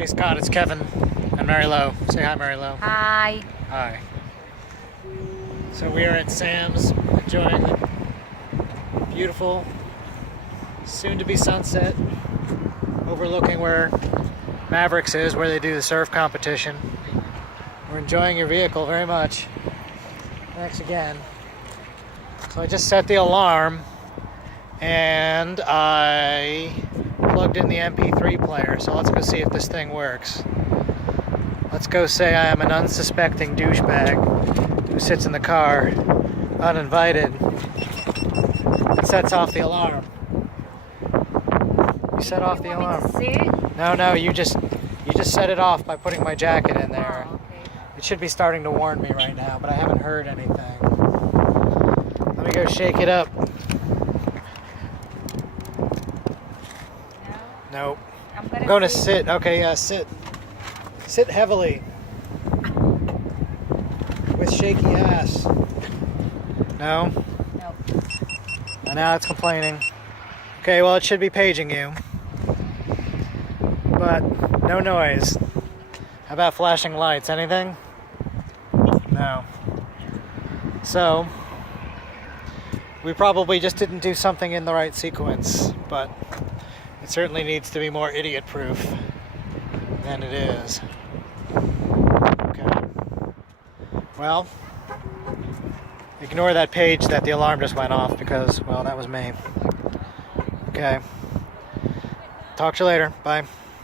Hey Scott, it's Kevin and Mary Lo. Say hi, Mary Lo. Hi. Hi. So we are at Sam's enjoying the beautiful, soon-to-be sunset, overlooking where Mavericks is, where they do the surf competition. We're enjoying your vehicle very much. Thanks again. So I just set the alarm and I plugged in the MP3 player, so let's go see if this thing works. Let's go say I am an unsuspecting douchebag who sits in the car uninvited and sets off the alarm. You set off the alarm. No, you just set it off by putting my jacket in there. Oh, okay. It should be starting to warn me right now, but I haven't heard anything. Let me go shake it up. No? Nope. I'm going to sit. Okay, yeah, sit. Sit heavily. With shaky ass. No? Nope. And now it's complaining. Okay, well, it should be paging you. But no noise. How about flashing lights? Anything? No. So, we probably just didn't do something in the right sequence, but it certainly needs to be more idiot-proof than it is. Okay. Well, ignore that page that the alarm just went off because, well, that was me. Okay. Talk to you later. Bye.